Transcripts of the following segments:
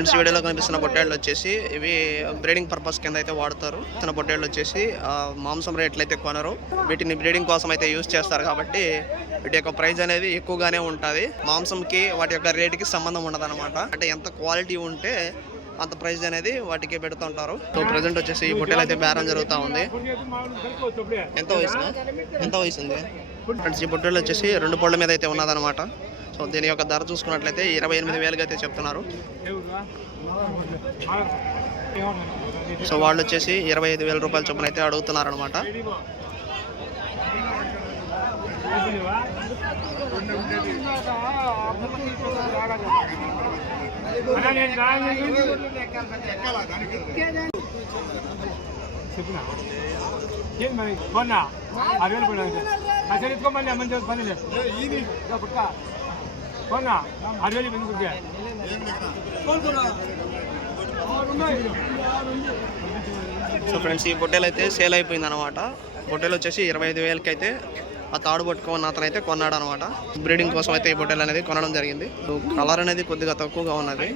Friends వీడియోలో కనిపిస్తున్న పొట్టేళ్ళు వచ్చేసి ఇవి బ్రీడింగ్ పర్పస్ కింద అయితే వాడతారు. చిన్న పొట్టేళ్ళు వచ్చేసి మాంసం రేట్లు అయితే కొనరు, వీటిని బ్రీడింగ్ కోసం అయితే యూజ్ చేస్తారు కాబట్టి వీటి యొక్క ప్రైస్ అనేది ఎక్కువగానే ఉంటుంది. మాంసంకి వాటి యొక్క రేటుకి సంబంధం ఉండదు అనమాట. అంటే ఎంత క్వాలిటీ ఉంటే అంత ప్రైస్ అనేది వాటికి పెడుతుంటారు. సో ప్రజెంట్ వచ్చేసి ఈ పొట్టేలు అయితే బేరం జరుగుతూ ఉంది. ఎంత వయసు ఉంది ఫ్రెండ్స్? ఈ పొట్టేలు వచ్చేసి 2 పళ్ళ మీద అయితే ఉన్నదనమాట. సో దీని యొక్క ధర చూసుకున్నట్లయితే 28,000 అయితే చెప్తున్నారు. సో వాళ్ళు వచ్చేసి 25,000 రూపాయల చొప్పున అయితే అడుగుతున్నారు అనమాట. సో ఫ్రెండ్స్ ఈ పొట్టేలు అయితే సేల్ అయిపోయింది అనమాట. పొట్టేలు వచ్చేసి 25,000కి అయితే ఆ తాడు పట్టుకున్న అతను అయితే కొన్నాడు అనమాట. బ్రీడింగ్ కోసం అయితే ఈ పొట్టేలు అనేది కొనడం జరిగింది. సో కలర్ అనేది కొద్దిగా తక్కువగా ఉన్నది.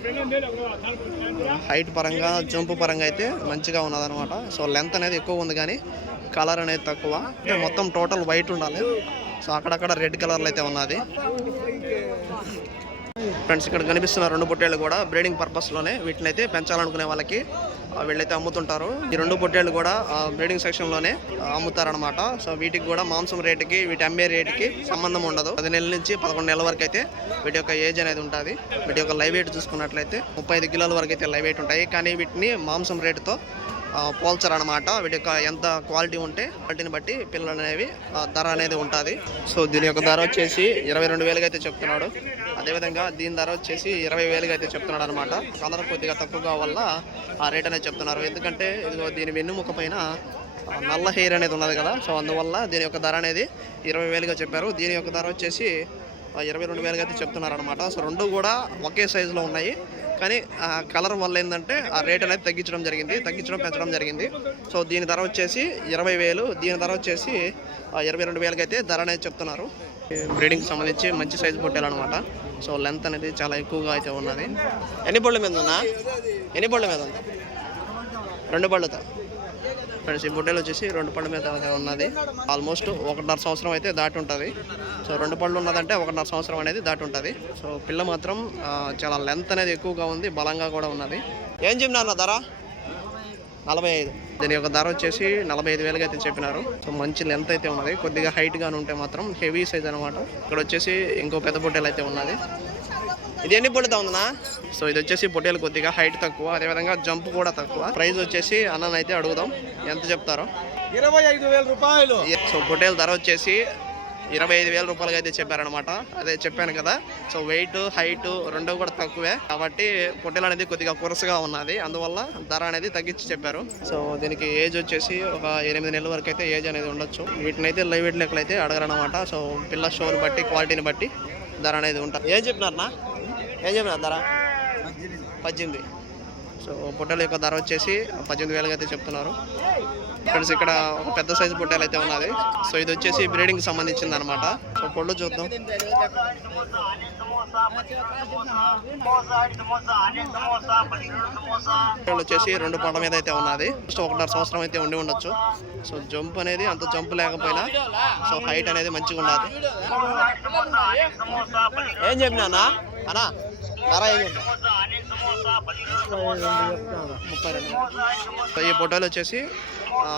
హైట్ పరంగా జంపు పరంగా అయితే మంచిగా ఉన్నది అనమాట. సో లెంత్ అనేది ఎక్కువ ఉంది కానీ కలర్ అనేది తక్కువ. అంటే మొత్తం టోటల్ వైట్ ఉండాలి. సో అక్కడక్కడ రెడ్ కలర్లో అయితే ఉన్నది. ఫ్రెండ్స్ ఇక్కడ కనిపిస్తున్న 2 పొట్టేళ్ళు కూడా బ్రీడింగ్ పర్పస్లోనే వీటిని అయితే పెంచాలనుకునే వాళ్ళకి వీళ్ళైతే అమ్ముతుంటారు. ఈ 2 పొట్టేళ్ళు కూడా బ్రీడింగ్ సెక్షన్లోనే అమ్ముతారనమాట. సో వీటికి కూడా మాంసం రేటుకి వీటి అమ్మే రేటుకి సంబంధం ఉండదు. 10 నెలల నుంచి 11 నెలల వరకు అయితే వీటి యొక్క ఏజ్ అనేది ఉంటుంది. వీటి యొక్క లైవ్ వెయిట్ చూసుకున్నట్లయితే 35 కిలోల వరకు అయితే లైవ్ వెయిట్ ఉంటాయి. కానీ వీటిని మాంసం రేటుతో పోల్చరనమాట. వీటి యొక్క ఎంత క్వాలిటీ ఉంటే క్వాలిటీని బట్టి పిల్లలు అనేవి ధర అనేది ఉంటుంది. సో దీని యొక్క ధర వచ్చేసి 22,000 అయితే చెప్తున్నాడు. అదేవిధంగా దీని ధర వచ్చేసి 20,000 అయితే చెప్తున్నాడు అనమాట. కలర్ కొద్దిగా తక్కువగా వల్ల ఆ రేట్ అనేది చెప్తున్నారు. ఎందుకంటే ఇదిగో దీని వెన్నుముక పైన నల్ల హెయిర్ అనేది ఉన్నది కదా. సో అందువల్ల దీని యొక్క ధర అనేది 20,000గా చెప్పారు. దీని యొక్క ధర వచ్చేసి 22,000 అయితే చెప్తున్నారు అనమాట. సో 2 కూడా ఒకే సైజులో ఉన్నాయి. కానీ కలర్ వల్ల ఏంటంటే ఆ రేట్ అనేది పెంచడం జరిగింది. సో దీని ధర వచ్చేసి 20,000, దీని ధర వచ్చేసి 22,000 అయితే ధర అనేది చెప్తున్నారు. బ్రీడింగ్కి సంబంధించి మంచి సైజు పొట్టేలు అనమాట. సో లెంత్ అనేది చాలా ఎక్కువగా అయితే ఉన్నది. ఎన్ని పళ్ళ మీద ఉందా? 2 పళ్ళతో ఫ్రెండ్స్. ఈ పొట్టేలు వచ్చేసి 2 పళ్ళ మీద ఉన్నది. ఆల్మోస్ట్ 1.5 సంవత్సరం అయితే దాటి ఉంటుంది. సో 2 పళ్ళు ఉన్నదంటే 1.5 సంవత్సరం అనేది దాటి ఉంటుంది. సో పిల్ల మాత్రం చాలా లెంత్ అనేది ఎక్కువగా ఉంది, బలంగా కూడా ఉన్నది. ఏం చెప్పినారు ధర? 45. దీని యొక్క ధర వచ్చేసి 45,000 అయితే చెప్పినారు. సో మంచి లెంత్ అయితే ఉన్నది. కొద్దిగా హైట్గానే ఉంటే మాత్రం హెవీ సైజ్ అనమాట. ఇక్కడ వచ్చేసి ఇంకో పెద్ద పొట్టేలు అయితే ఉన్నది. ఇది ఎన్ని పొట్టేలుతో ఉందన్నా? సో ఇది వచ్చేసి పొట్టేలు కొద్దిగా హైట్ తక్కువ, అదేవిధంగా జంప్ కూడా తక్కువ. ప్రైస్ వచ్చేసి అన్ననైతే అడుగుదాం ఎంత చెప్తారో. 25,000 రూపాయలు. సో పొట్టేలు ధర వచ్చేసి 25,000 రూపాయలకి అయితే చెప్పారనమాట. అదే చెప్పాను కదా. సో వెయిట్ హైట్ 2 కూడా తక్కువే కాబట్టి పొట్టేలు అనేది కొద్దిగా కురసగా ఉన్నది. అందువల్ల ధర అనేది తగ్గించి చెప్పారు. సో దీనికి ఏజ్ వచ్చేసి ఒక 8 నెలల వరకు అయితే ఏజ్ అనేది ఉండొచ్చు. వీటిని అయితే లైవ్ వెయిట్ లెక్కలు అయితే అడగరనమాట. సో పిల్ల షోని బట్టి క్వాలిటీని బట్టి ధర అనేది ఉంటుంది. ఏం చెప్పినారు ధర? 18. సో పొట్టేల యొక్క ధర వచ్చేసి 18,000 అయితే చెప్తున్నారు. ఫ్రెండ్స్ ఇక్కడ ఒక పెద్ద సైజు పొట్టేలు అయితే ఉన్నది. సో ఇది వచ్చేసి బ్రీడింగ్కి సంబంధించింది అనమాట. సో పొళ్ళు చూద్దాం. వచ్చేసి 2 పళ్ళ మీద అయితే ఉన్నది. జస్ట్ 1.5 సంవత్సరం అయితే ఉండి ఉండొచ్చు. సో జంప్ అనేది అంత జంప్ లేకపోయినా సో హైట్ అనేది మంచిగా ఉన్నది. ఏం చెప్పినా అన్నా ధర ఏం చెప్పినా? 32. సో ఈ పొట్టేలు వచ్చేసి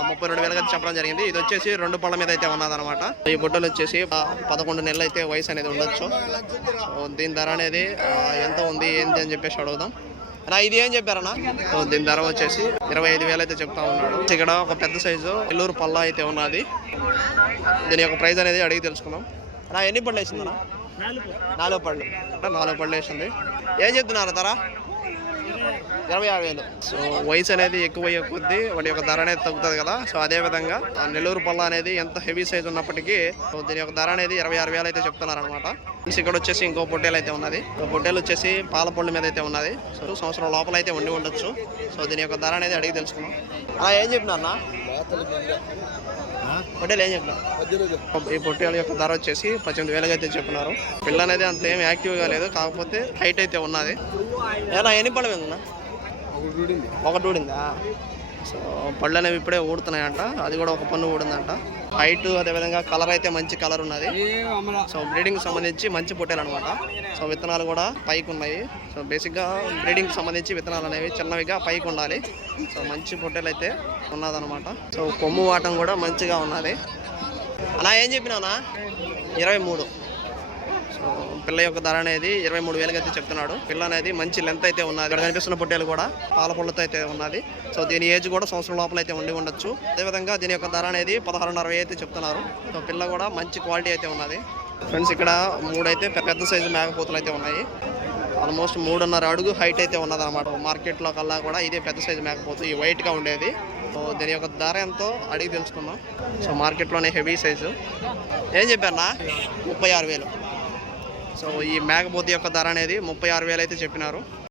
32,000 అయితే చెప్పడం జరిగింది. ఇది వచ్చేసి 2 పళ్ళ మీద అయితే ఉన్నదనమాట. ఈ పొట్టేలు వచ్చేసి 11 నెలలు అయితే వయసు అనేది ఉండొచ్చు. సో దీని ధర అనేది ఎంత ఉంది ఏంటి అని చెప్పేసి అడుగుదాం. ఇది ఏం చెప్పారన్నా? సో దీని ధర వచ్చేసి 25,000 అయితే చెప్తా ఉన్నాడు. ఇక్కడ ఒక పెద్ద సైజు నెల్లూరు పళ్ళ అయితే ఉన్నది. దీని యొక్క ప్రైస్ అనేది అడిగి తెలుసుకుందాం. ఎన్ని పళ్ళు వేసిందన్నా? 4 పళ్ళు. 4 పళ్ళు వేసింది. ఏం చెప్తున్నారు ధర? 26,000. సో వయసు అనేది ఎక్కువ కొద్దీ వాటి యొక్క ధర అనేది తగ్గుతుంది కదా. సో అదేవిధంగా నెల్లూరు పళ్ళ అనేది ఎంత హెవీ సైజ్ ఉన్నప్పటికీ దీని యొక్క ధర అనేది 26,000 అయితే చెప్తున్నారు అనమాట. ఇక్కడ వచ్చేసి ఇంకో పొట్టేలు అయితే ఉన్నది. పొట్టేలు వచ్చేసి పాల పళ్ళు మీద అయితే ఉన్నది. సో సంవత్సరం లోపల అయితే ఉండి ఉండొచ్చు. సో దీని యొక్క ధర అనేది అడిగి తెలుసుకున్నాం. ఏం చెప్పినారన్నా? పొట్టేలు ఏం చెప్పినా? ఈ పొట్టేల యొక్క ధర వచ్చేసి 18,000 అయితే చెప్పినారు. పిల్ల అనేది అంత ఏం యాక్టివ్గా లేదు, కాకపోతే హైట్ అయితే ఉన్నది. ఏనా ఎన్ని పళ్ళు ఉందా? ఒకటి ఊడిందా? సో పళ్ళు అనేవి ఇప్పుడే ఊడుతున్నాయంట, అది కూడా ఒక పన్ను ఊడిందంట. హైట్ అదేవిధంగా కలర్ అయితే మంచి కలర్ ఉన్నది. సో బ్రీడింగ్ సంబంధించి మంచి పొట్టేలు అనమాట. సో విత్తనాలు కూడా పైకి ఉన్నాయి. సో బేసిక్గా బ్రీడింగ్ సంబంధించి విత్తనాలు అనేవి చిన్నవిగా పైకి ఉండాలి. సో మంచి పొట్టేలు అయితే ఉన్నదన్నమాట. సో కొమ్ము వాటం కూడా మంచిగా ఉన్నది. అలా ఏం చెప్పినావునా? 23. సో పిల్ల యొక్క ధర అనేది 23,000 అయితే చెప్తున్నాడు. పిల్ల అనేది మంచి లెంత్ అయితే ఉన్నది. ఇక్కడ కనిపిస్తున్న పొట్టేలు కూడా పాల పొల్లతో అయితే ఉన్నది. సో దీని ఏజ్ కూడా సంవత్సరం లోపల అయితే ఉండి ఉండొచ్చు. అదేవిధంగా దీని యొక్క ధర అనేది 16,500 అయితే చెప్తున్నారు. సో పిల్ల కూడా మంచి క్వాలిటీ అయితే ఉన్నది. ఫ్రెండ్స్ ఇక్కడ 3 అయితే పెద్ద సైజు మేకపోతులు అయితే ఉన్నాయి. ఆల్మోస్ట్ 3.5 అడుగు హైట్ అయితే ఉన్నదన్నమాట. మార్కెట్లో కల్లా కూడా ఇదే పెద్ద సైజు మేకపోతు, ఈ వైట్గా ఉండేది. సో దీని యొక్క ధర ఎంతో అడిగి తెలుసుకుందాం. సో మార్కెట్లోనే హెవీ సైజు. ఏం చెప్పారన్నా? 36,000. సో ఈ మేకపోతు యొక్క ధర అనేది 36,000 అయితే చెప్పినారు.